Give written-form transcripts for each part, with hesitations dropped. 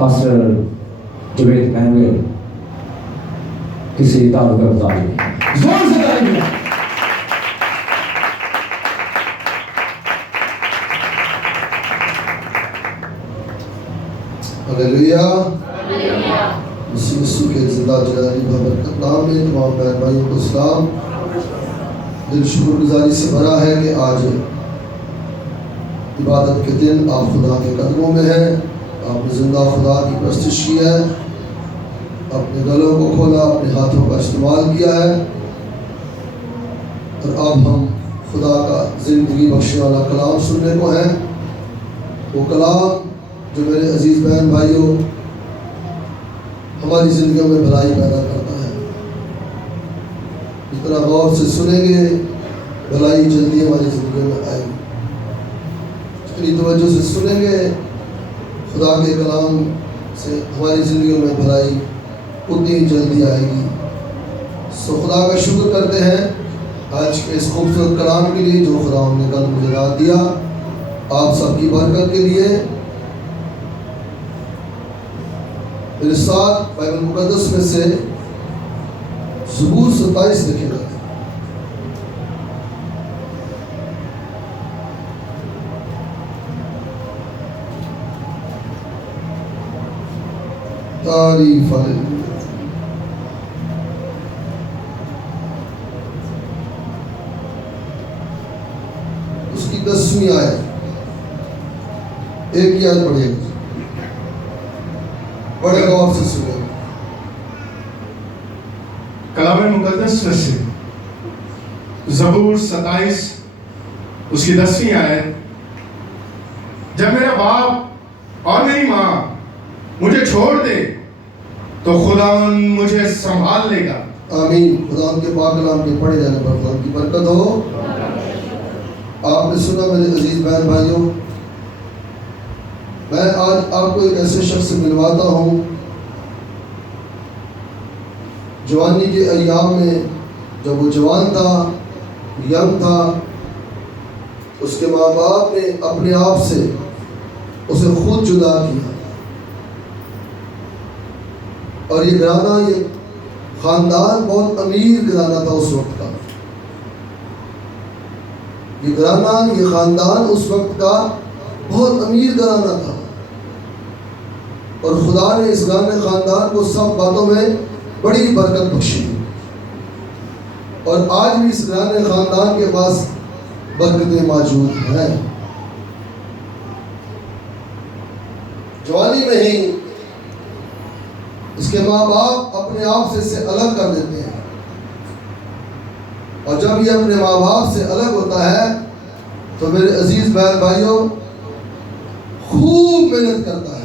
Pastor Javed manual کسی تعلق کا بتا دیں، زور سے تعلیم. ہلیلویا. مسیح یسوع کے زندہ جلالی بابرکت نام میں تمام بہن بھائیوں کو سلام. دل شکر گزاری سے بھرا ہے کہ آج عبادت کے دن آپ خدا کے قدموں میں ہیں. آپ نے زندہ خدا کی پرستش کی ہے، اپنے گلوں کو کھولا، اپنے ہاتھوں کا استعمال کیا ہے، اور اب ہم خدا کا زندگی بخشنے والا کلام سننے کو ہیں. وہ کلام جو میرے عزیز بہن بھائیوں ہماری زندگیوں میں بھلائی پیدا کرتا ہے. جتنا غور سے سنیں گے بھلائی جلدی ہماری زندگیوں میں آئے گی. جتنی توجہ سے سنیں گے خدا کے کلام سے ہماری زندگیوں میں بھلائی اتنی جلدی آئے گی. سو خدا کا شکر کرتے ہیں آج کے اس خوبصورت کلام کے لیے جو خدا نے کل مجھے رات دیا. آپ سب کی برکت کے لیے میرے ساتھ بائبل مقدس میں سے زبور 27 لکھے گئے. تعریف ہلیلویا. اس کی 10ویں آیت، ایک ہی آیت پڑھیے گا، بڑے غور سے سنیں. کلام مقدس میں سے زبور 27 اس کی 10ویں آیت. جب میرا باپ اور میری ماں مجھے چھوڑ دے تو خداوند مجھے سنبھال لے گا. آمین. خدا ان کے پاک کلام کے پڑھے جانے پر خدا کی برکت ہو. آپ نے سنا میرے عزیز بہن بھائیوں، میں آج آپ کو ایک ایسے شخص سے ملواتا ہوں جوانی کے ایام میں، جب وہ جوان تھا، ینگ تھا. اس کے ماں باپ نے اپنے آپ سے اسے خود جدا کیا، اور یہ گھرانہ، یہ خاندان بہت امیر گھرانہ تھا اس وقت کا. یہ گھرانہ، یہ خاندان اس وقت کا بہت امیر گھرانہ تھا، اور خدا نے اس گھرانے خاندان کو سب باتوں میں بڑی برکت بخشی. اور آج بھی اس گھرانے خاندان کے پاس برکتیں موجود ہیں. جوانی میں ہی اس کے ماں باپ اپنے آپ سے اسے الگ کر دیتے ہیں، اور جب یہ اپنے ماں باپ سے الگ ہوتا ہے تو میرے عزیز بہن بھائیوں خوب محنت کرتا ہے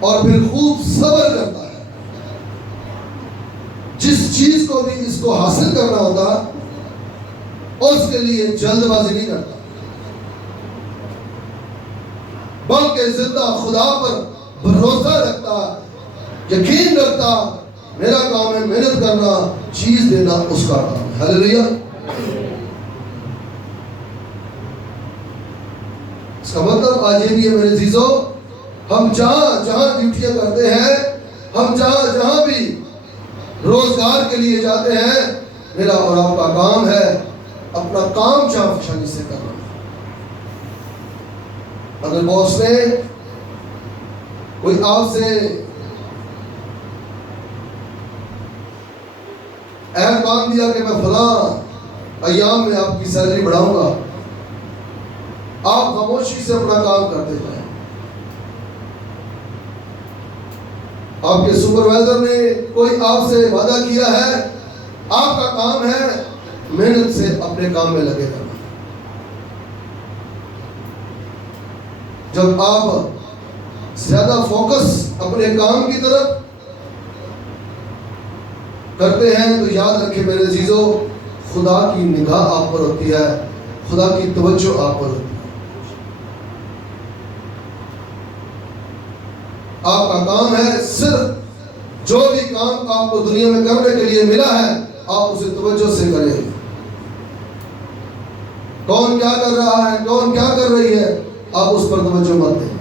اور پھر خوب صبر کرتا ہے. جس چیز کو بھی اس کو حاصل کرنا ہوتا اس کے لیے جلد بازی نہیں کرتا، بلکہ زندہ خدا پر بھروسہ رکھتا، یقین رکھتا. میرا کام ہے محنت کرنا، چیز دینا اس کا کام ہے. ہلیلویا. اس کا مطلب آج یہ بھی ہے میرے عزیزوں، ہم جہاں جہاں ڈیوٹیاں کرتے ہیں، ہم جہاں جہاں بھی روزگار کے لیے جاتے ہیں، میرا اور آپ کا کام ہے اپنا کام جہاں فشانی سے کرنا. اگر باس نے کوئی آپ سے عہد باندھ دیا کہ میں فلاں ایام میں آپ کی سیلری بڑھاؤں گا، آپ خاموشی سے اپنا کام کرتے جائیں. آپ کے سپروائزر نے کوئی آپ سے وعدہ کیا ہے، آپ کا کام ہے محنت سے اپنے کام میں لگے رہنا. جب آپ زیادہ فوکس اپنے کام کی طرف کرتے ہیں تو یاد رکھیں میرے عزیزوں، خدا کی نگاہ آپ پر ہوتی ہے، خدا کی توجہ آپ پر ہوتی ہے. آپ کا کام ہے صرف جو بھی کام آپ کو دنیا میں کرنے کے لیے ملا ہے آپ اسے توجہ سے کریں. کون کیا کر رہا ہے، کون کیا کر رہی ہے، آپ اس پر توجہ مت دیں.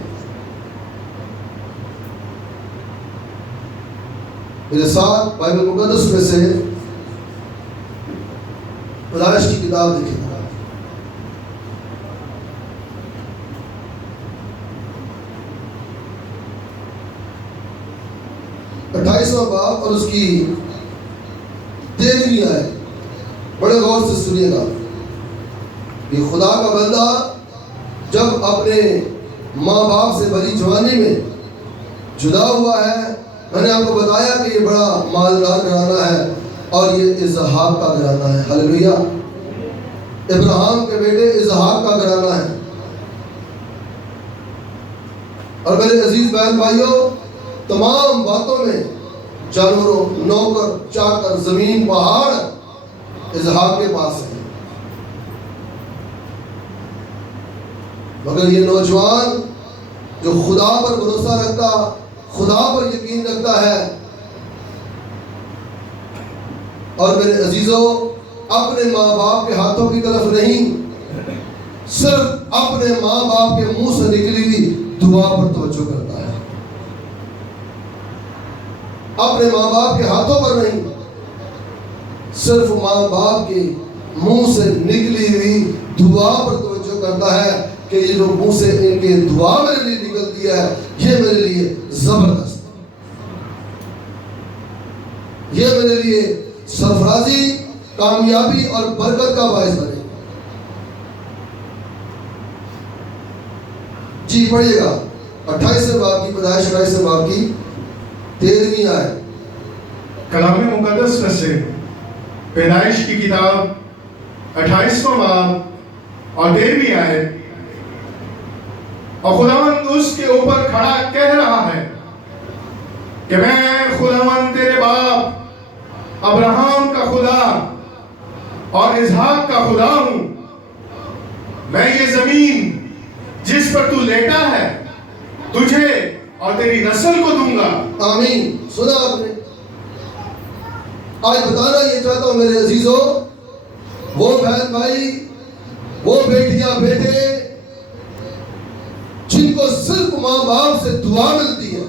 میرے ساتھ بائبل مقدس میں سے پیدائش کی کتاب دیکھیں. 28واں باب اور اس کی 13ویں آیت. بڑے غور سے سنیے گا. یہ خدا کا بندہ جب اپنے ماں باپ سے بڑی جوانی میں جدا ہوا ہے. میں نے آپ کو بتایا کہ یہ بڑا مالدار گھرانہ ہے اور یہ اسحاق کا گھرانہ ہے. ہلیلویا. ابراہیم کے بیٹے اسحاق کا گھرانہ ہے. اور میرے عزیز بہن بھائیوں، تمام باتوں میں جانوروں، نوکر چاکر، زمین، پہاڑ اسحاق کے پاس ہے. مگر یہ نوجوان جو خدا پر بھروسہ رکھتا، خدا پر یقین رکھتا ہے، اور میرے عزیزوں اپنے ماں باپ کے ہاتھوں کی طرف نہیں، صرف اپنے ماں باپ کے منہ سے نکلی ہوئی دعا پر توجہ کرتا ہے. اپنے ماں باپ کے ہاتھوں پر نہیں، صرف ماں باپ کے منہ سے نکلی ہوئی دعا پر توجہ کرتا ہے کہ یہ جو منہ سے ان کے دعا میرے لیے نکلتی ہے یہ میرے لیے زبردست، یہ میرے لیے سرفرازی، کامیابی اور برکت کا باعث بنے. جی پڑھیے گا 28 باب کی پیدائش 28 باب کی 13ویں آیت. کلام مقدس میں سے پیدائش کی کتاب 28واں باب اور 13ویں آیت. اور خداوند اس کے اوپر کھڑا کہہ رہا ہے کہ میں خداوند تیرے باپ ابراہیم کا خدا اور اسحاق کا خدا ہوں. میں یہ زمین جس پر تو لیٹا ہے تجھے اور تیری نسل کو دوں گا. آمین. سنا آپ نے؟ آج بتانا یہ چاہتا ہوں میرے عزیزوں، وہ بہن بھائی، وہ بیٹیاں بیٹے جن کو صرف ماں باپ سے دعا ملتی ہے،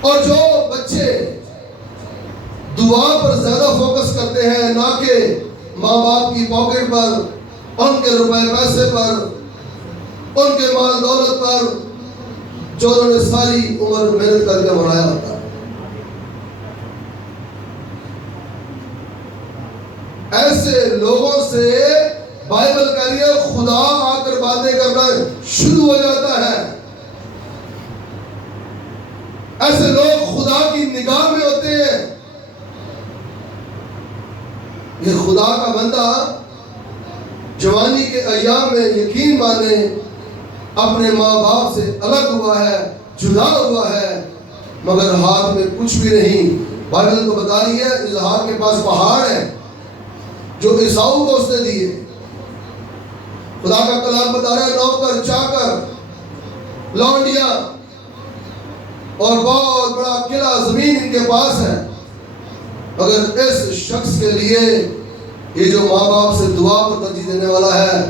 اور جو بچے دعا پر زیادہ فوکس کرتے ہیں نہ کہ ماں باپ کی پاکٹ پر، ان کے روپے پیسے پر، ان کے مال دولت پر جو انہوں نے ساری عمر محنت کر کے بنایا ہوتا ہے. ایسے لوگوں سے بائبل کہہ رہی ہے خدا آ کر باتیں کرنا شروع ہو جاتا ہے. ایسے لوگ خدا کی نگاہ میں ہوتے ہیں. یہ خدا کا بندہ جوانی کے ایام میں یقین مانے اپنے ماں باپ سے الگ ہوا ہے، جدا ہوا ہے، مگر ہاتھ میں کچھ بھی نہیں. بائبل کو بتا رہی ہے اسحاق کے پاس پہاڑ ہے جو عیساؤ کو اس نے دیے. خدا کا کلام بتا رہا ہے نوکر چاکر لونڈیاں اور بہت بڑا قلعہ زمین ان کے پاس ہے، مگر اس شخص کے لیے یہ جو ماں باپ سے دعا پر ترجیح دینے والا ہے،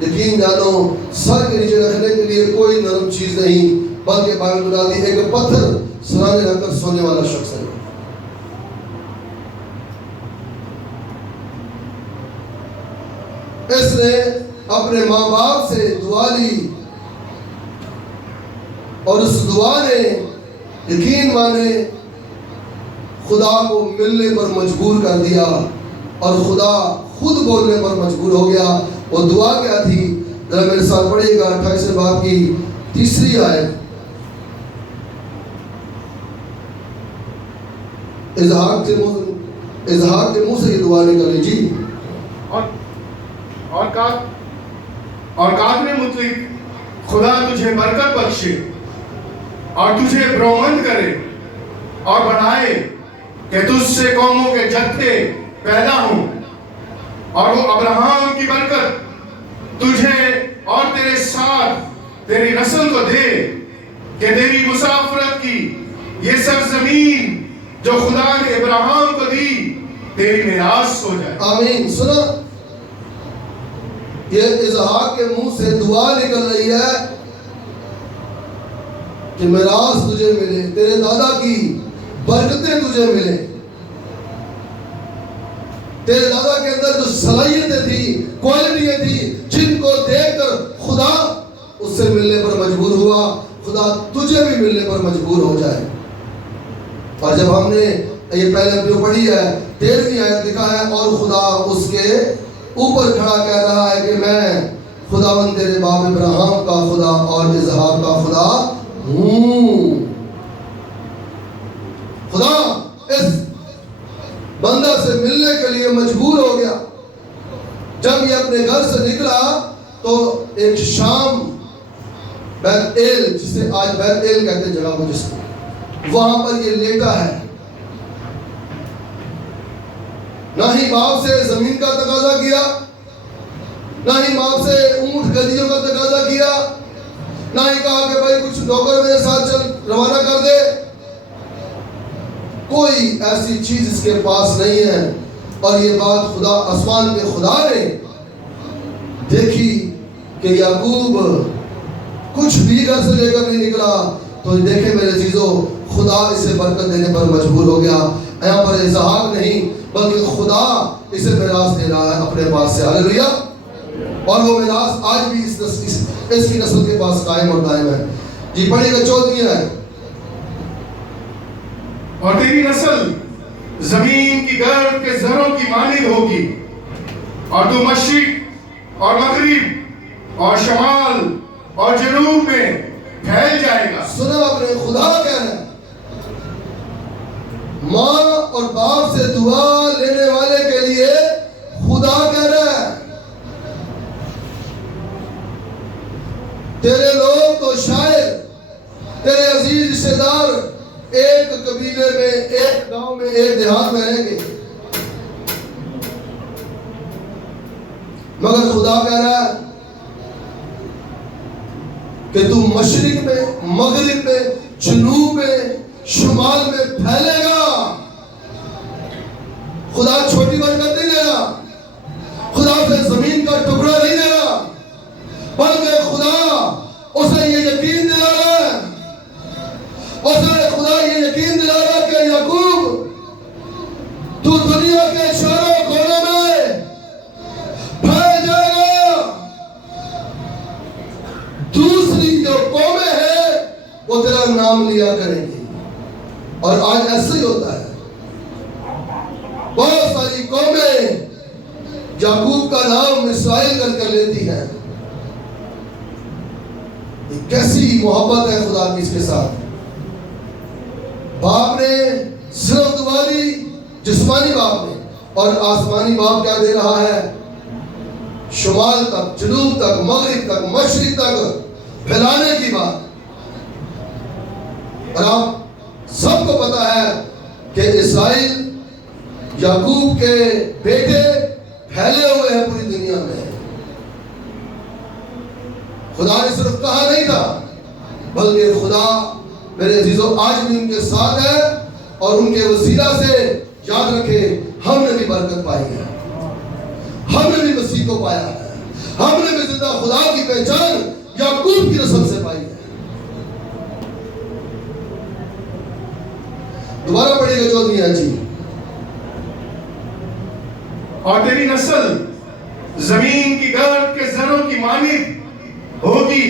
یقین جانو سر کے نیچے رکھنے کے لیے کوئی نرم چیز نہیں، بلکہ بائبل بتاتی ہے ایک پتھر سرانے رکھ کر سونے والا شخص ہے. اس نے اپنے ماں باپ سے دعا لی اور اس دعا نے یقین مانے خدا کو ملنے پر مجبور کر دیا، اور خدا خود بولنے پر مجبور ہو گیا. وہ دعا کیا تھی؟ ذرا میرے ساتھ پڑھیے گا 28 باب کی 3 آیت. اسحاق کے منہ سے یہ دعا نکلی. جی اور کاتنے مطلق خدا تجھے برکت بخشے اور تجھے برومند کرے اور بڑھائے کہ تجھ سے قوموں کے جتھے پیدا ہوں، اور وہ ابراہیم کی برکت تجھے اور تیرے ساتھ تیری نسل کو دے کہ تیری مسافرت کی یہ سرزمین جو خدا نے ابراہیم کو دی تیری میراث ہو جائے. آمین. سنا، یہ اسحاق کے منہ سے دعا نکل رہی ہے کہ میراث تجھے ملے، تیرے دادا کی برکتیں تجھے ملے، تیرے دادا کے اندر جو صلاحیتیں تھی، کوالٹیاں تھی، جن کو دیکھ کر خدا اس سے ملنے پر مجبور ہوا، خدا تجھے بھی ملنے پر مجبور ہو جائے۔ اور جب ہم نے یہ پہلے جو پڑھی ہے 13ویں آیت لکھا ہے، اور خدا اس کے اوپر کھڑا کہہ رہا ہے کہ میں خداوند تیرے باپ ابراہیم کا خدا اور اسحاق کا خدا ہوں۔ خدا اس بندہ سے ملنے کے لیے مجبور ہو گیا۔ جب یہ اپنے گھر سے نکلا تو ایک شام بیت ایل، جسے آج بیت ایل کہتے ہیں جگہ کو، جس کو وہاں پر یہ لیٹا ہے۔ نہ ہی باپ سے زمین کا تقاضا کیا، نہ ہی باپ سے اونٹ گدیوں کا تقاضا کیا، نہ ہی کہا کہ بھائی کچھ نوکر میرے ساتھ چل روانہ کر دے۔ کوئی ایسی چیز اس کے پاس نہیں ہے۔ اور یہ بات خدا آسمان کے خدا نے دیکھی کہ یعقوب کچھ بھی گھر سے لے کر نہیں نکلا، تو دیکھیں میرے عزیزو، خدا اسے برکت دینے پر مجبور ہو گیا۔ یہاں پر اسحاق نہیں بلکہ خدا اسے میراث دے رہا ہے اپنے پاس سے، ہاللیلویا۔ اور وہ میراث آج بھی اس کی نسل کے پاس قائم اور دائم ہے۔ جی پڑھیے گا 14ویں ہے۔ اور تیری نسل زمین کی گرد کے زروں کی مانند ہوگی، اور تو مشرق اور مغرب اور شمال اور جنوب میں پھیل جائے گا۔ سنو اپنے خدا کہہ رہا ہے، ماں اور باپ سے دعا لینے والے کے لیے خدا کہہ رہا ہے، تیرے لوگ تو شاید تیرے عزیز رشتہ دار ایک قبیلے میں، ایک گاؤں میں، ایک دیہات میں رہیں گے، مگر خدا کہہ رہا ہے کہ تو مشرق میں، مغرب میں، جنوب میں، شمال میں پھیلے گا۔ خدا چھوٹی برکت نہیں دے رہا، خدا سے زمین کا ٹکڑا نہیں دے رہا، بلکہ خدا اسے یہ یقین دلا رہا ہے، اسے خدا یہ یقین دلا رہا ہے کہ یعقوب تو دنیا کے چاروں کونوں میں پھیل جائے گا۔ دوسری جو قومیں ہیں وہ تیرا نام لیا کریں گی۔ اور آج ایسا ہی ہوتا ہے، بہت ساری قومیں یعقوب کا نام اسرائیل کر کے لیتی ہیں۔ یہ کیسی محبت ہے خدا کی اس کے ساتھ۔ باپ نے صرف دعا دی، جسمانی باپ نے، اور آسمانی باپ کیا دے رہا ہے؟ شمال تک، جنوب تک، مغرب تک، مشرق تک پھیلانے کی بات۔ اور آپ سب کو پتا ہے کہ اسرائیل یعقوب کے بیٹے پھیلے ہوئے ہیں پوری دنیا میں۔ خدا نے صرف کہا نہیں تھا، بلکہ خدا میرے عزیزو آج بھی ان کے ساتھ ہے، اور ان کے وسیلہ سے یاد رکھیں ہم نے بھی برکت پائی ہے، ہم نے بھی مسیح کو پایا ہے، ہم نے بھی زندہ خدا کی پہچان یعقوب کی نسل سے پائی ہے۔ دوبارہ پڑھیے گا 14ویں آیت جی۔ اور تیری نسل زمین کی گرد کے زروں کی مانند ہوگی،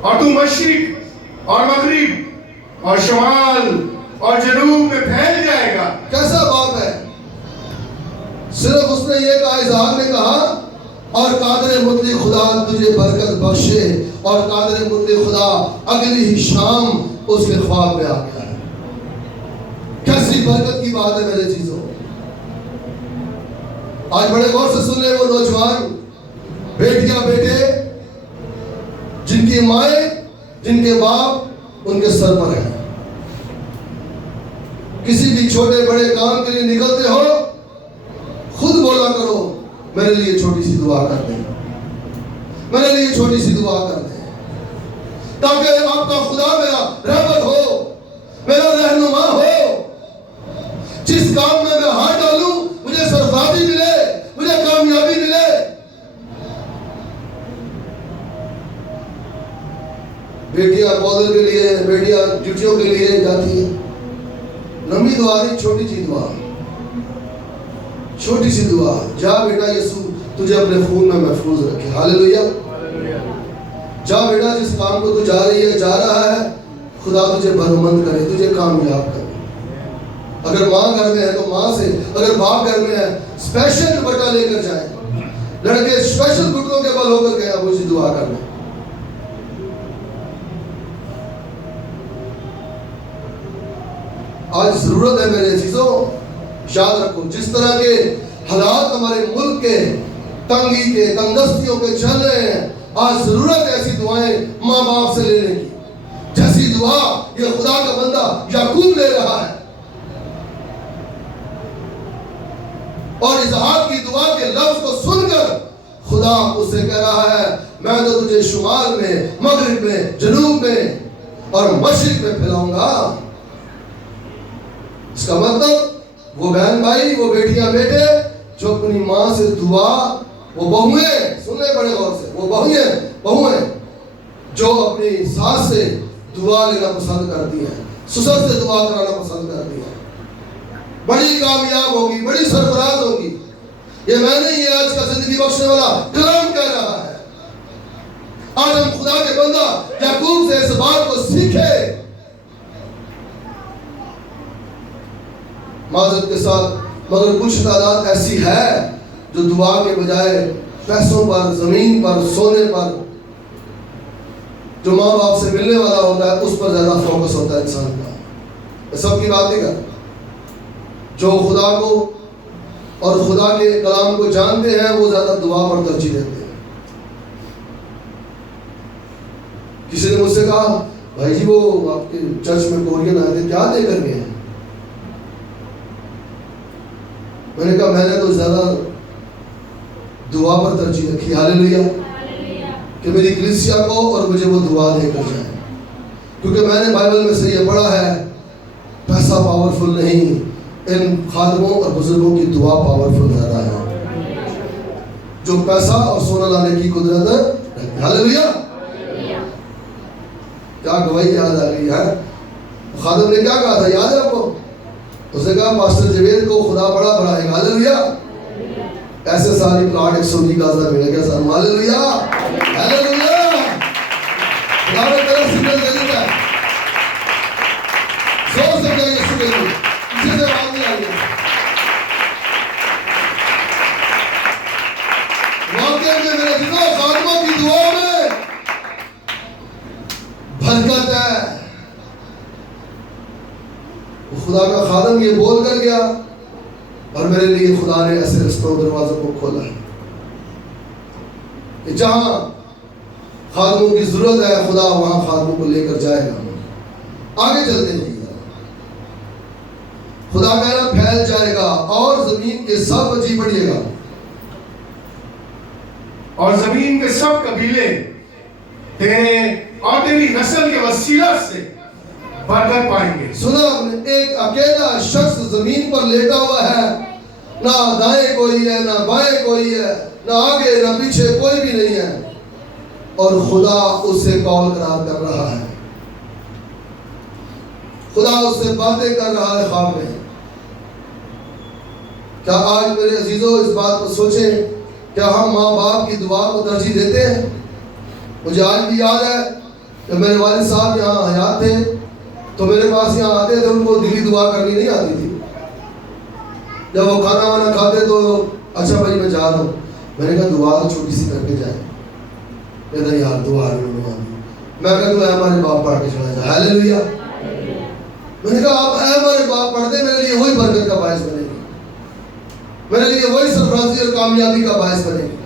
اور تو مشرق اور مغرب اور شمال اور جنوب میں پھیل جائے گا۔ کیسا باپ ہے؟ صرف اس نے یہ کہا، اسحاق نے کہا، اور قادر مطلق خدا تجھے برکت بخشے، اور قادر مطلق خدا اگلی ہی شام اس کے خواب میں آ گیا۔ کیسی برکت کی بات ہے میرے چیزوں۔ آج بڑے غور سے سن لیں وہ نوجوان بیٹیاں بیٹے جن کی مائیں، جن کے باپ ان کے سر پر ہیں۔ کسی بھی چھوٹے بڑے کام کے لیے نکلتے ہو، خود بولا کرو میرے لیے چھوٹی سی دعا کر دیں، میرے لیے چھوٹی سی دعا کر دیں، تاکہ آپ کا خدا میرا رحمت ہو، میرا رہنما ہو، جس کام میں میں ہاتھ ڈالوں مجھے سرفرازی ملے، مجھے کامیابی ملے۔ بیٹیاں کالر کے لیے، بیٹیاں ڈیوٹیوں کے لیے جاتی ہیں. لمبی دعا نہیں، چھوٹی سی دعا، چھوٹی سی دعا. جا بیٹا یسوع تجھے اپنے خون میں محفوظ رکھے. ہاللیلویا. جا بیٹا جس کام کو تو جا رہی ہے، جا رہا ہے، خدا تجھے بھرومند کرے، تجھے کامیاب کرے. اگر ماں گھر میں ہے تو ماں سے، اگر باپ گھر میں ہے اسپیشل دوپٹہ لے کر جائیں. لڑکے اسپیشل گھٹنوں کے بل ہو کر گئے ابو جی دعا کرنے. آج ضرورت ہے میرے عزیزوں، یاد رکھو جس طرح کے حالات ہمارے ملک کے تنگی کے، تنگستیوں کے چل رہے ہیں، آج ضرورت ہے ایسی دعائیں ماں باپ سے لینے کی. جیسی دعا یہ خدا کا بندہ یعقوب لے رہا ہے، اور اسحاق کی دعا کے لفظ کو سن کر خدا اس سے کہہ رہا ہے میں تو تجھے شمال میں، مغرب میں، جنوب میں اور مشرق میں پھیلاؤں گا. اس کا مطلب وہ بہن بھائی، وہ بیٹیاں بیٹے جو اپنی ماں سے دعا، وہ بہویں، سننے بڑے غور سے، وہ بہویں جو اپنی ساس سے دعا لینا پسند کرتی ہیں، سسر سے دعا کرانا پسند کرتی ہیں، بڑی کامیاب ہوگی، بڑی سرفراز ہوگی. یہ میں نہیں، یہ آج کا زندگی بخشنے والا کلام کہہ رہا ہے. آج ہم خدا کے بندہ یعقوب سے اس بات کو سیکھے. معذرت کے ساتھ مگر کچھ تعداد ایسی ہے جو دعا کے بجائے پیسوں پر، زمین پر، سونے پر، جو ماں باپ سے ملنے والا ہوتا ہے اس پر زیادہ فوکس ہوتا ہے انسان کا. میں سب کی بات نہیں کر، جو خدا کو اور خدا کے کلام کو جانتے ہیں وہ زیادہ دعا پر ترجیح دیتے ہیں. کسی نے مجھ سے کہا بھائی جی وہ آپ کے چرچ میں کورین آئے تھے، کیا دے کر گئے ہیں؟ میں نے کہا میں نے تو زیادہ دعا پر ترجیح رکھی. ہاللیلویا. کہ میری کلیسیا کو اور مجھے وہ دعا دے کر جائیں، کیونکہ میں نے بائبل میں سے یہ پڑھا ہے پیسہ پاورفل نہیں، ان خادموں اور بزرگوں کی دعا پاورفل زیادہ ہے جو پیسہ اور سونا لانے کی قدرت ہے. ہاللیلویا. کیا گواہی یاد آ گئی ہے. خادم نے کیا کہا تھا یاد ہے آپ کو؟ اس نے کہا پاسٹر جوید کو خدا بڑا بڑھائے گا. ہاللیلویا. ایسے ساری پلاٹ 120 گز ملے گا سر. ہاللیلویا. ہاللیلویا. خدا نے تیرا سگنل دے دیتا ہے. زور سے کہیں یسوع کے لیے کسی سے بات نہیں آئی ہے. واقعی میں میرے دنوں خادموں کی دعا میں برکت ہے. خدا کا خادم یہ بول کر گیا اور میرے لیے خدا نے ایسے رستوں دروازوں کو کھولا ہے کہ جہاں خادموں کی ضرورت ہے خدا وہاں خادموں کو لے کر جائے گا. آگے چلتے ہیں. خدا کہنا پھیل جائے گا اور زمین کے سب جی بڑھیے گا، اور زمین کے سب قبیلے تیرے اور تیری نسل کے وسیلہ سے برکت پائیں گے. سنا آپ نے، ایک اکیلا شخص زمین پر لیٹا ہوا ہے، نہ دائیں کوئی ہے، نہ بائیں کوئی ہے، نہ آگے نہ پیچھے کوئی بھی نہیں ہے، اور خدا اس سے کال قرار کر رہا ہے. خدا اس سے باتیں کر رہا ہے خواب میں. کیا آج میرے عزیزوں اس بات کو سوچیں، کیا ہم ماں باپ کی دعا کو ترجیح دیتے ہیں؟ مجھے آج بھی یاد ہے کہ میرے والد صاحب یہاں حیات تھے تو میرے پاس یہاں آتے تھے، ان کو دلی دعا کرنی نہیں آتی تھی. جب وہ کھانا وانا کھاتے تو اچھا بھائی میں جا رہا ہوں. میں نے کہا دعا تو چھوٹی سی کر کے جائیں. کہتا یار دعا نہیں آتی. میں کہا تو اے ہمارے باپ پڑھ کے چلا جائے. ہاللیلویا. میں نے کہا آپ اے ہمارے باپ پڑھ دیں، میرے لیے وہی برکت کا باعث بنے گی، میرے لیے وہی سرفرازی اور کامیابی کا باعث بنے گی.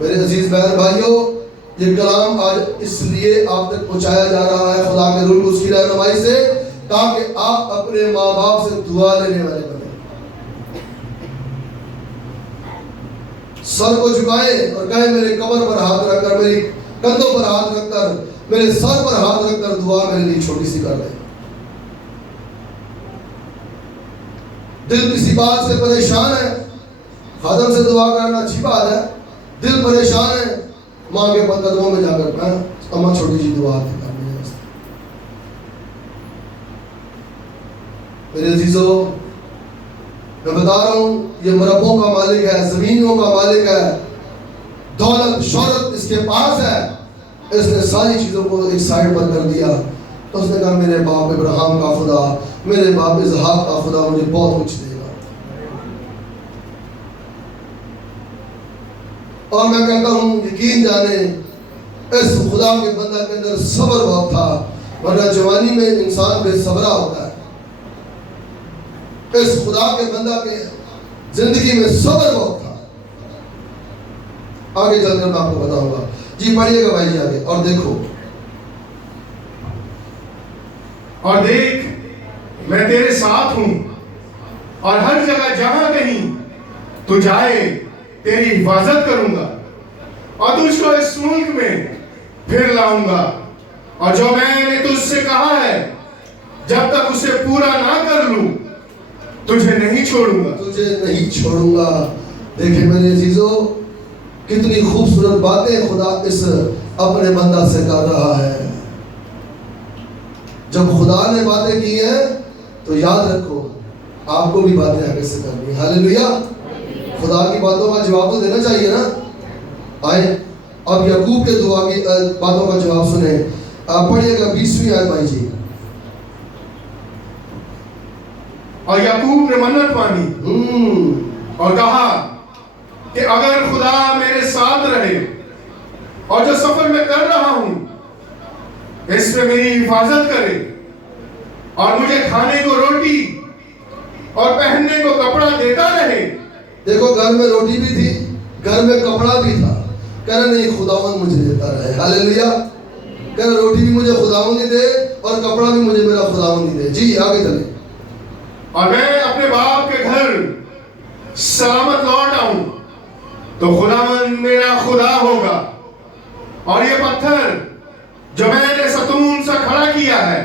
میرے عزیز بہن بھائیوں، یہ کلام آج اس لیے آپ تک پہنچایا جا رہا ہے خدا کے روح اس کی رہنمائی سے، تاکہ آپ اپنے ماں باپ سے دعا لینے والے بنیں. سر کو جھکائیں اور کہیں میرے کمر پر ہاتھ رکھ کر، میری کندھوں پر ہاتھ رکھ کر، میرے سر پر ہاتھ رکھ کر دعا میرے لیے چھوٹی سی کر دیں. دل کسی بات سے پریشان ہے، خادم سے دعا کرنا اچھی بات ہے. دل پریشان ہے، ماں کے قدموں میں جا کر اما چھوٹی سی دعا کرنی ہے. میرے عزیزوں میں بتا رہا ہوں یہ مربوں کا مالک ہے, زمینوں کا مالک ہے, دولت شہرت اس کے پاس ہے. اس نے ساری چیزوں کو ایک سائڈ پر کر دیا. تو اس نے کہا میرے باپ ابراہیم کا خدا, میرے باپ اسحاق کا خدا مجھے بہت کچھ دے گا. اور میں کہتا ہوں یقین جانے اس خدا کے بندہ کے اندر صبر بہت تھا, ورنہ جوانی میں انسان بے صبرا ہوتا ہے. اس خدا کے بندہ کے زندگی میں صبر بہت تھا. آگے چل کر میں آپ کو بتاؤں گا. جی پڑھیے گا بھائی جی آگے. اور دیکھو, اور دیکھ میں تیرے ساتھ ہوں, اور ہر جگہ جہاں کہیں تو جائے تیری حفاظت کروں گا, اور تجھ کو اس ملک میں پھر لاؤں گا, اور جو میں نے تجھ سے کہا ہے جب تک اسے پورا نہ کر لوں تجھے نہیں چھوڑوں گا. تجھے نہیں چھوڑوں گا. دیکھیں میرے عزیزوں کتنی خوبصورت باتیں خدا اس اپنے بندہ سے کر رہا ہے. جب خدا نے باتیں کی ہیں تو یاد رکھو آپ کو بھی باتیں آگے سے کرنی ہیں. ہاللیلویا. خدا کی باتوں کا جواب تو دینا چاہیے نا. آئے اب یعقوب کے دعا کی باتوں کا جواب سنیں. آپ پڑھیے گا 20ویں آیت بھائی جی. اور یعقوب نے منت مانی اور کہا کہ اگر خدا میرے ساتھ رہے اور جو سفر میں کر رہا ہوں اس میں میری حفاظت کرے, اور مجھے کھانے کو روٹی اور پہننے کو کپڑا دیتا رہے. دیکھو گھر میں روٹی بھی تھی, گھر میں کپڑا بھی تھا. کہنا نہیں خداوند مجھے دیتا رہے. ہاللیلویا. کہنا روٹی بھی مجھے خداوند ہی دے اور کپڑا بھی مجھے میرا خداوند ہی دے. جی آگے چلیں. اور میں اپنے باپ کے گھر سلامت لوٹ آؤں تو خداوند میرا خدا ہوگا, اور یہ پتھر جو میں نے ستون سے کھڑا کیا ہے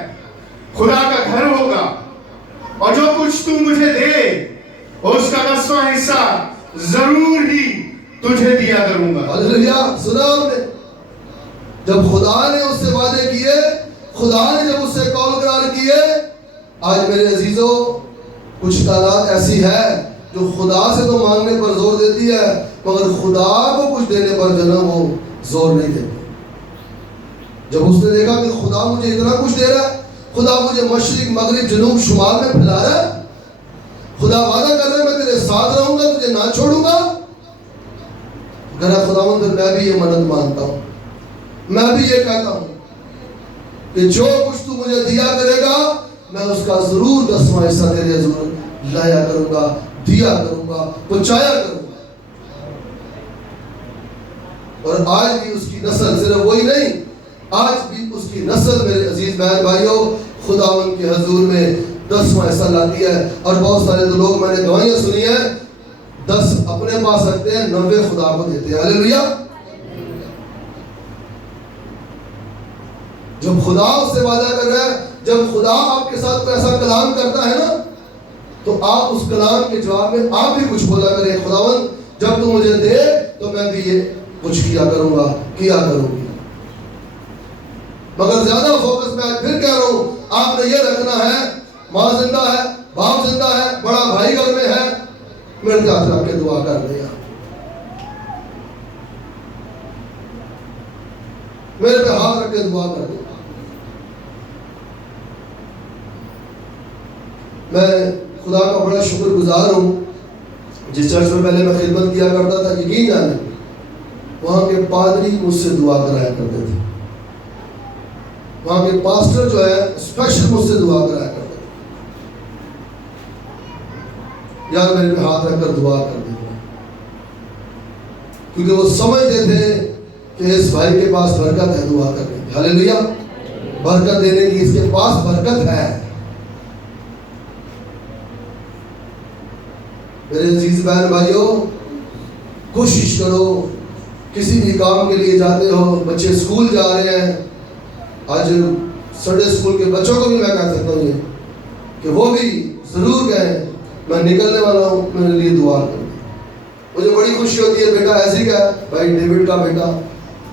خدا کا گھر ہوگا, اور جو کچھ تو مجھے دے اس کا 10واں حصہ ضرور ہی تجھے دیا کروں گا. ہاللیلویا. سنا آپ نے جب خدا نے اس سے وعدے کیے, خدا نے جب اس سے قول قرار کیے. آج میرے عزیزوں کچھ تعداد ایسی ہے جو خدا سے تو مانگنے پر زور دیتی ہے مگر خدا کو کچھ دینے پر جو نا وہ زور نہیں دیتی. جب اس نے دیکھا کہ خدا مجھے اتنا کچھ دے رہا ہے, خدا مجھے مشرق مغرب جنوب شمال میں پھیلا رہا ہے, خدا وعدہ کر رہا ہے میں تیرے ساتھ رہوں گا, تجھے نہ چھوڑوں گا. خداوند میں بھی یہ منت مانتا ہوں, میں بھی یہ کہتا ہوں کہ جو کچھ تو مجھے دیا کرے گا میں اس کا ضرور 10واں حصہ تیرے حضور لایا کروں گا, دیا کروں گا, پہنچایا کروں گا. اور آج بھی اس کی نسل صرف وہی نہیں, آج بھی اس کی نسل میرے عزیز بہن بھائیوں خداوند کے حضور میں 10واں حصہ لاتی ہے. اور بہت سارے تو لوگ میں نے گواہیاں سنی ہیں 10 اپنے پاس رکھتے ہیں, 90 خدا کو دیتے ہیں. ہاللیلویا. جب خدا اس سے وعدہ کر رہا ہے, جب خدا آپ کے ساتھ کوئی ایسا کلام کرتا ہے نا تو آپ اس کلام کے جواب میں آپ بھی کچھ بولا کریں. خداوند جب تو مجھے دے تو میں بھی یہ کچھ کیا کروں گا, کیا کروں گی. مگر زیادہ فوکس میں آج پھر کہہ رہا ہوں آپ نے یہ رکھنا ہے ماں زندہ ہے, باپ زندہ ہے, بڑا بھائی گھر میں ہے, میرے ہاتھ رکھ کے دعا کر دیا, میرے پہ ہاتھ رکھ کے دعا کر دیا. میں خدا کا بڑا شکر گزار ہوں. جس چرچ میں پہلے میں خدمت کیا کرتا تھا یقین جانے وہاں کے پادری مجھ سے دعا کرایا کرتے تھے, وہاں کے پاسٹر جو ہے اسپیشل مجھ سے دعا کرایا کرتے تھے. یار میرے پہ ہاتھ رکھ کر دعا کر دیں, کیونکہ وہ سمجھتے تھے کہ اس بھائی کے پاس برکت ہے دعا کرنے کی. ہاللیلویا. برکت دینے کی اس کے پاس برکت ہے. میرے عزیز بہن بھائیوں کوشش کرو, کسی بھی کام کے لیے جاتے ہو, بچے اسکول جا رہے ہیں, آج سنڈے اسکول کے بچوں کو بھی میں کہہ سکتا ہوں یہ کہ وہ بھی ضرور کہیں میں نکلنے والا ہوں, میرے لیے دعا کریں. مجھے بڑی خوشی ہوتی ہے, بیٹا ایسی کا بھائی ڈیوڈ کا بیٹا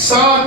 7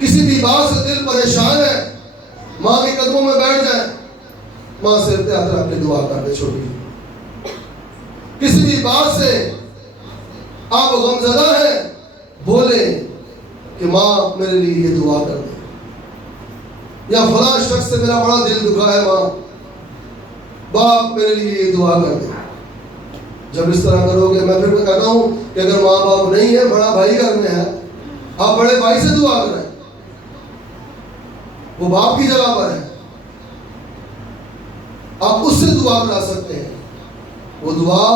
کسی بھی بات سے دل پریشان ہے، ماں کے قدموں میں بیٹھ جائیں، ماں سر پہ ہاتھ رکھ کے دعا کر دے چھوٹی۔ کسی بھی بات سے آپ غمزدہ ہیں، بولیں کہ ماں میرے لیے یہ دعا کر دے، یا فلاں شخص سے میرا بڑا دل دکھا ہے ماں، باپ میرے لیے یہ دعا کر دے۔ جب اس طرح کرو گے، میں پھر کہتا ہوں کہ اگر ماں باپ نہیں ہے، بڑا بھائی گھر میں ہے، آپ بڑے بھائی سے دعا کریں، وہ باپ کی جگہ پر ہے، آپ اس سے دعا کرا سکتے ہیں، وہ دعا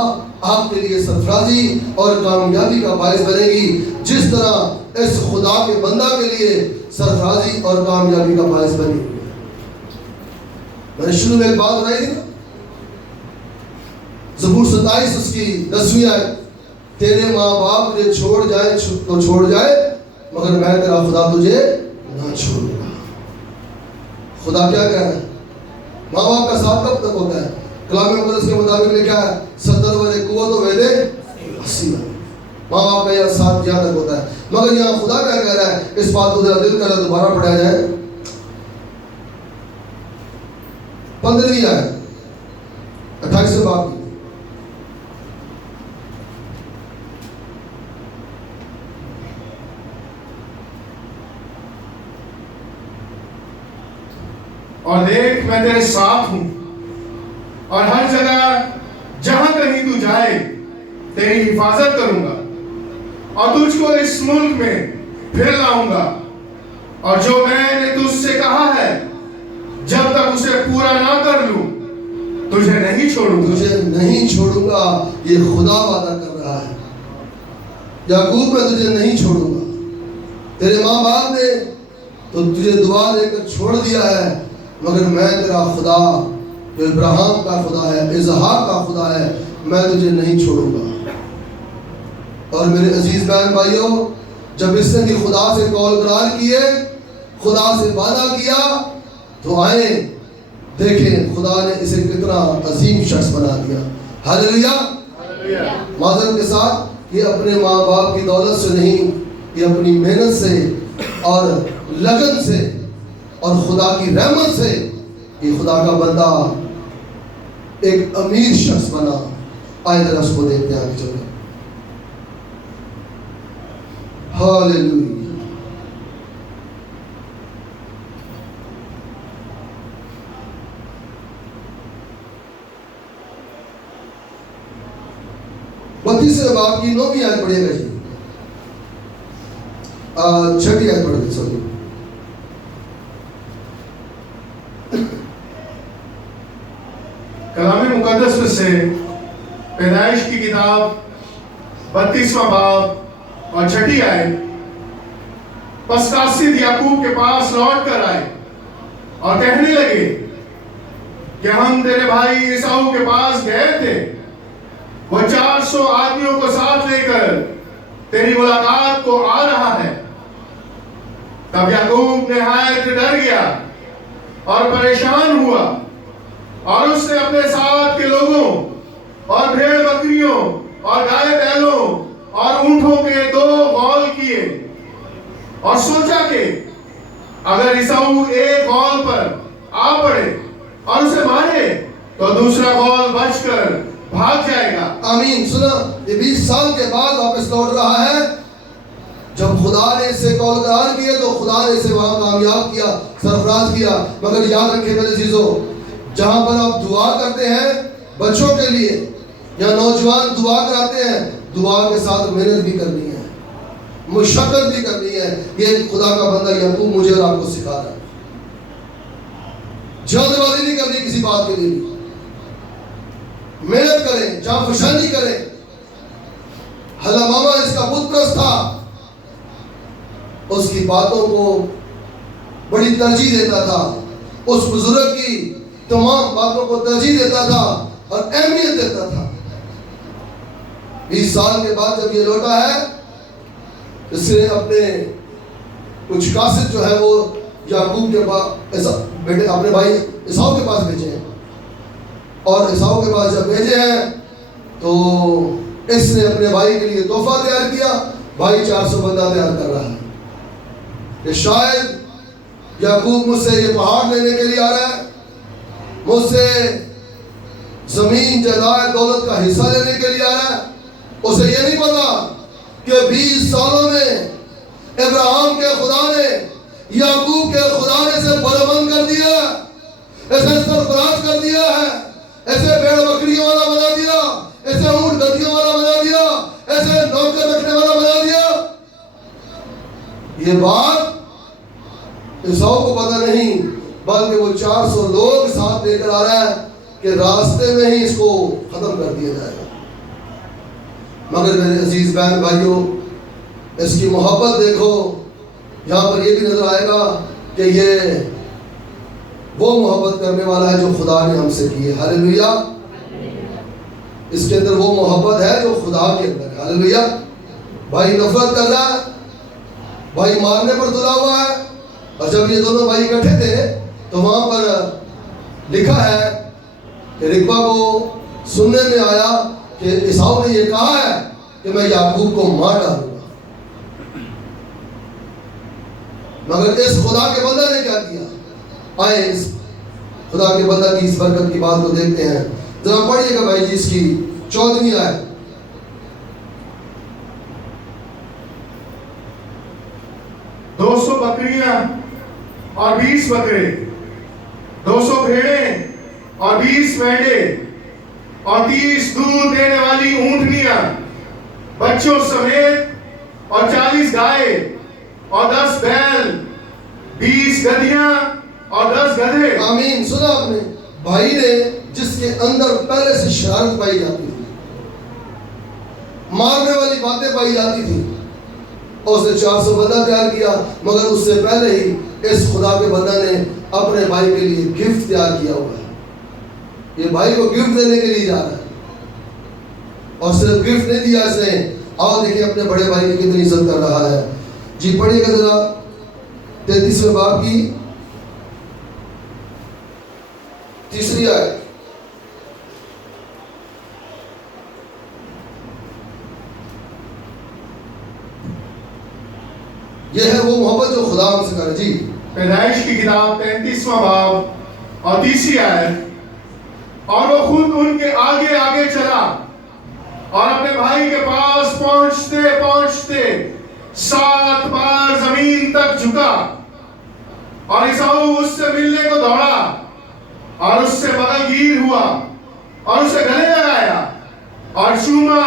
آپ کے لیے سرفرازی اور کامیابی کا باعث بنے گی، جس طرح اس خدا کے بندہ کے لیے سرفرازی اور کامیابی کا باعث بنی۔ میں نے شروع میں ایک بات بتائی تھی نا، زبور 27 اس کی 10ویں آیت، تیرے ماں باپ تجھے چھوڑ جائے تو چھوڑ جائے، مگر میں تیرا خدا تجھے نہ چھوڑوں گا۔ خدا کیا کہہ رہا ہے؟ ماں باپ کا ساتھ کب تک ہوتا ہے؟ کلام مقدس کے مطابق لکھا ہے 70 برے قوت و ویدے 80 برے، ماں باپ کا یہ ساتھ یہاں تک ہوتا ہے۔ مگر یہاں خدا کیا کہہ رہا ہے؟ اس بات کو ذرا دل کر دوبارہ پڑھا جائے، 15ویں آیت 28 باب کی، اور دیکھ میں تیرے ساتھ ہوں، اور ہر جگہ جہاں کہیں تو جائے تیری حفاظت کروں گا، اور تجھ کو اس ملک میں پھر لاؤں گا، اور جو میں نے تجھ سے کہا ہے جب تک اسے پورا نہ کر لوں تجھے نہیں چھوڑوں گا۔ تجھے نہیں چھوڑوں گا، یہ خدا وعدہ کر رہا ہے۔ یعقوب میں تجھے نہیں چھوڑوں گا۔ تیرے ماں باپ نے تو تجھے دعا دے کر چھوڑ دیا ہے، مگر میں تیرا خدا جو ابراہیم کا خدا ہے، اسحاق کا خدا ہے، میں تجھے نہیں چھوڑوں گا۔ اور میرے عزیز بہن بھائیوں، جب اس نے بھی خدا سے قول قرار کیے، خدا سے وعدہ کیا، تو آئیں دیکھیں خدا نے اسے کتنا عظیم شخص بنا دیا۔ ہاللیلویہ۔ معذرت کے ساتھ، یہ اپنے ماں باپ کی دولت سے نہیں، یہ اپنی محنت سے اور لگن سے اور خدا کی رحمت سے یہ خدا کا بندہ ایک امیر شخص بنا۔ آئے ذرا اس کو دیکھتے ہیں آگے چل کر۔ ہاللیلویہ۔ بتیسویں باب کی 9ویں آیت پڑھیے گا جی، 6ویں آیت پڑھ دیں سوری۔ کلام مقدس میں سے پیدائش کی کتاب 32واں باب اور 6 آیت، پس قاصد یعقوب کے پاس لوٹ کر آئے اور کہنے لگے کہ ہم تیرے بھائی عیساؤ کے پاس گئے تھے، وہ 400 آدمیوں کو ساتھ لے کر تیری ملاقات کو آ رہا ہے۔ تب یعقوب نہایت ڈر گیا اور پریشان ہوا، اور اس نے اپنے ساتھ کے لوگوں اور بھیڑ بکریوں اور گائے بیلوں اور اونٹوں کے 2 غول کیے، اور سوچا کہ اگر عیساؤ ایک غول پر آ پڑے اور اسے مارے تو دوسرا غول بچ کر بھاگ جائے گا۔ آمین۔ سنا، یہ 20 سال کے بعد واپس لوٹ رہا ہے۔ جب خدا نے اس سے قول قرار کیے تو خدا نے اسے وہاں کامیاب کیا، سرفراز کیا۔ مگر یاد رکھیں میرے عزیزو، جہاں پر آپ دعا کرتے ہیں بچوں کے لیے یا نوجوان دعا کراتے ہیں، دعا کے ساتھ محنت بھی کرنی ہے، مشقت بھی کرنی ہے۔ یہ خدا کا بندہ یعقوب مجھے اور آپ کو سکھا رہا ہے۔ جلد بازی نہیں کرنی کسی بات کے لیے، محنت کریں، جان فشانی کریں۔ حضرت ماما اس کا بت پرست تھا، اس کی باتوں کو بڑی ترجیح دیتا تھا، اس بزرگ کی تمام باتوں کو ترجیح دیتا تھا اور اہمیت دیتا تھا۔ 20 سال کے بعد جب یہ لوٹا ہے، اس نے اپنے کچھ قاصد جو ہے وہ یعقوب کے پاس بیٹے اپنے بھائی عیساؤ کے پاس بھیجے ہیں، اور عیساؤ کے پاس جب بھیجے ہیں تو اس نے اپنے بھائی کے لیے تحفہ تیار کیا۔ بھائی 400 بندہ تیار کر رہا ہے، کہ شاید یعقوب مجھ سے یہ پہاڑ لینے کے لیے آ رہا ہے، مجھ سے زمین جائیداد دولت کا حصہ لینے کے لیے آ رہا ہے۔ اسے یہ نہیں پتا کہ 20 سالوں میں ابراہیم کے خدا نے یعقوب کے خدا نے اسے بلبند کر دیا، اسے سرفراز کر دیا ہے، ایسے بھیڑ بکریوں والا بنا دیا، ایسے اونٹ گدیوں والا بنا دیا، ایسے نوکر رکھنے والا بنا دیا۔ یہ بات عیسیٰ کو پتہ نہیں، بلکہ وہ 400 لوگ ساتھ لے کر آ رہا ہے کہ راستے میں ہی اس کو ختم کر دیا جائے گا۔ مگر میرے عزیز بہن بھائیوں، اس کی محبت دیکھو، یہاں پر یہ بھی نظر آئے گا کہ یہ وہ محبت کرنے والا ہے جو خدا نے ہم سے کی ہے۔ ہاللیلویہ۔ اس کے اندر وہ محبت ہے جو خدا کے اندر ہے۔ ہاللیلویہ۔ بھائی نفرت کر رہا ہے، بھائی مارنے پر تلا ہوا ہے، اور جب یہ دونوں بھائی اکٹھے تھے تو وہاں پر لکھا ہے کہ ربکا کو سننے میں آیا کہ عیسیٰ نے یہ کہا ہے کہ میں یعقوب کو مار ڈالوں گا، مگر اس خدا کے بندہ نے کیا کیا؟ آئے اس خدا کے بندہ کی اس برکت کی بات کو دیکھتے ہیں۔ ذرا پڑھیے گا بھائی جی اس کی 14ویں آیت۔ 200 بکریاں اور 20 بکرے، 200 بھیڑیں اور 20 مینڈے اور 30 دودھ دینے والی اونٹنیاں بچوں سمیت، اور 40 گائے اور 10 بیل، 20 گدیاں اور 10 گدھے۔ آمین۔ سنا آپ نے؟ بھائی نے جس کے اندر پہلے سے شرارت پائی جاتی تھی، مارنے والی باتیں پائی جاتی تھی، اور اسے 400 بندہ تیار کیا، مگر اس سے پہلے ہی اس خدا کے بندہ نے اپنے بھائی کے لیے گفٹ تیار کیا ہوا ہے۔ یہ بھائی کو گفٹ دینے کے لیے جا رہا ہے، اور صرف گفٹ نہیں دیا اس نے، آؤ دیکھیں اپنے بڑے بھائی کی کتنی عزت کر رہا ہے۔ جی پڑھیے گا ذرا 33ویں باب کی 3 آیت۔ یہ ہے وہ محبت جو خدا ہم سے کرے۔ جی پیدائش کی کتاب 33واں باب اور 3 آیت۔ اور وہ خود ان کے آگے آگے چلا اور اپنے بھائی کے پاس پہنچتے پہنچتے 7 بار زمین تک جھکا، اور عیسیٰ اس سے ملنے کو دوڑا اور اس سے بغل گیر ہوا اور اسے گلے لگایا اور چوما،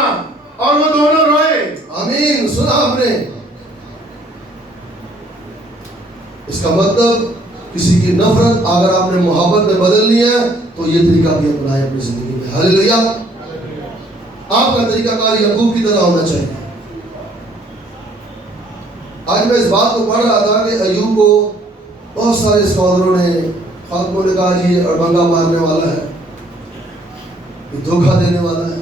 اور وہ دونوں روئے۔ آمین۔ سنا آپ نے؟ اس کا مطلب کسی کی نفرت اگر آپ نے محبت میں بدلنی ہے تو یہ طریقہ بھی اپنائیں اپنی زندگی میں۔ ہاللیلویہ۔ آپ کا طریقہ کار یعقوب کی طرح ہونا چاہیے۔ آج میں اس بات کو پڑھ رہا تھا کہ ایوب کو بہت سارے سکالروں نے، خاتموں نے کہا جی یہ اڑبنگا مارنے والا ہے، یہ دھوکہ دینے والا ہے۔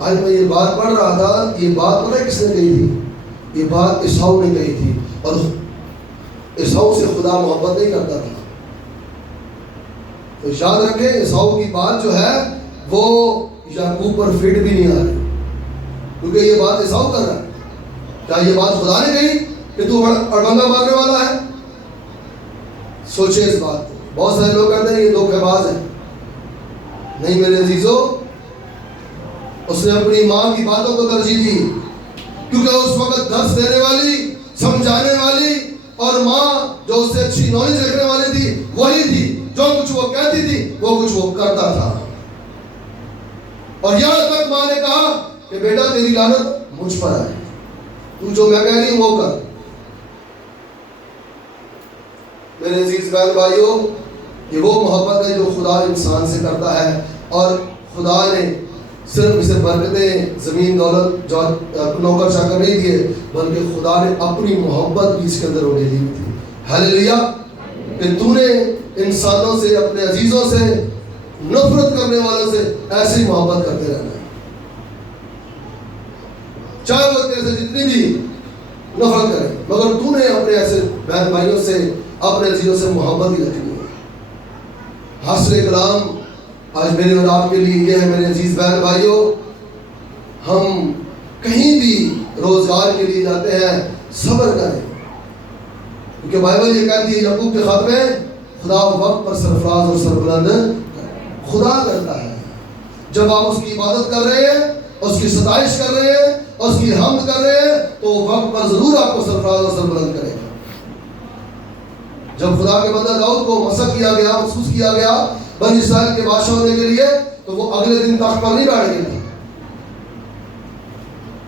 آج میں یہ بات پڑھ رہا تھا، یہ بات پتہ ہے کس نے کہی تھی؟ یہ بات عیسیٰ نے کہی تھی، اور عیسیٰ سے خدا محبت نہیں کرتا تھا۔ تو یاد رکھیں عیسیٰ کی بات جو ہے وہ یعقوب پر فٹ بھی نہیں آ رہی، کیونکہ یہ بات عیسیٰ کر رہا ہے۔ کیا یہ بات خدا نے کہی کہ تو اڑبنگا مارنے والا ہے؟ سوچیں اس بات کو۔ بہت سارے لوگ کہتے ہیں یہ دھوکے باز ہے۔ نہیں میرے عزیزو، اس نے اپنی ماں کی باتوں کو ترجیح دی، کیونکہ اس وقت درس دینے والی، سمجھانے والی اور ماں جو اس سے اچھی نالج رکھنے والی تھی وہی تھی، جو کچھ وہ کہتی تھی وہ کچھ وہ کرتا تھا۔ اور یہاں تک ماں نے کہا کہ بیٹا تیری لعنت مجھ پر آئے، تو جو میں کہہ رہی ہوں وہ کر۔ میرے عزیز بہن بھائیوں، یہ وہ محبت ہے جو خدا انسان سے کرتا ہے، اور خدا نے صرف اسے برکتیں، زمین دولت، جو نوکر چاکر نہیں دیے، بلکہ خدا نے اپنی محبت بھی اس کے اندر انہیں دی تھی۔ ہاللیلویہ۔ کہ تو نے انسانوں سے، اپنے عزیزوں سے، نفرت کرنے والوں سے ایسی محبت کرتے رہنا ہے، چاہے وہ تیرے سے جتنی بھی نفرت کرے، مگر تو نے اپنے ایسے بہن بھائیوں سے، اپنے عزیزوں سے محبت ہی رکھنی ہے۔ حاصل کلام آج میرے اور آپ کے لیے یہ ہے میرے عزیز بہن بھائیوں، ہم کہیں بھی روزگار کے لیے جاتے ہیں، صبر کریں، کیونکہ بائبل یہ کہتی ہے یعقوب کے خط میں خدا وقت پر سرفراز اور سربلند خدا کرتا ہے. جب آپ اس کی عبادت کر رہے ہیں، اس کی ستائش کر رہے ہیں، اس کی حمد کر رہے ہیں، تو وقت پر ضرور آپ کو سرفراز اور سربلند کرے گا. جب خدا کے بندہ داؤد کو مسخ کیا گیا، محسوس کیا گیا بنی اسرائیل کے بادشاہ ہونے کے لیے، تو وہ اگلے دن تخت پر نہیں بیٹھ گیا تھا،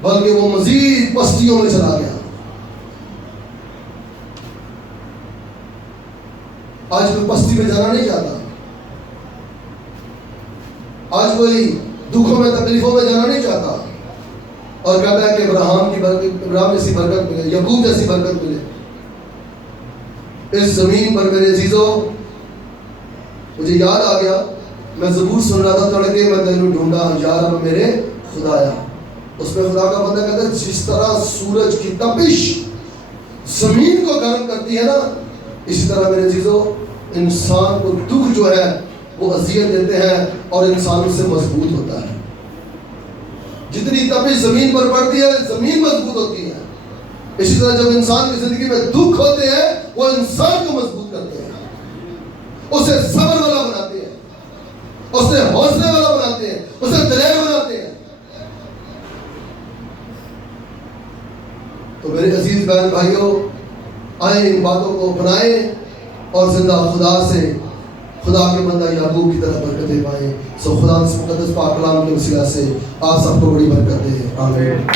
بلکہ وہ مزید پستیوں میں چلا گیا. آج کوئی پستی میں جانا نہیں چاہتا، آج کوئی دکھوں میں تکلیفوں میں جانا نہیں چاہتا، اور کہتا ہے کہ ابراہیم جیسی برکت ملے، یعقوب جیسی برکت ملے. اس زمین پر میرے عزیزوں مجھے یاد آ گیا، میں زبور سن رہا تھا تڑکے میں تینوں ڈھونڈا یا رب میرے خدایا. اس میں خدا کا بندہ کہتا ہے جس طرح سورج کی تپش زمین کو گرم کرتی ہے نا، اسی طرح میرے عزیزوں انسان کو دکھ جو ہے وہ اذیت دیتے ہیں اور انسان اس سے مضبوط ہوتا ہے. جتنی تپش زمین پر پڑتی ہے زمین مضبوط ہوتی ہے. اسی طرح جب انسان کی زندگی میں دکھ ہوتے ہیں وہ انسان کو مضبوط کرتے ہیں، اسے صبر والا بناتے ہیں، اسے حوصلے والا بناتے ہیں، اسے دلیر بناتے ہیں. تو میرے عزیز بہن بھائیوں، آئیں ان باتوں کو اپنائیں اور زندہ خدا سے خدا کے بندہ یعقوب کی طرح برکتیں پائیں. سو خدا اس مقدس پاک کلام کے وسیلہ سے آپ سب کو بڑی برکت دے. آمین.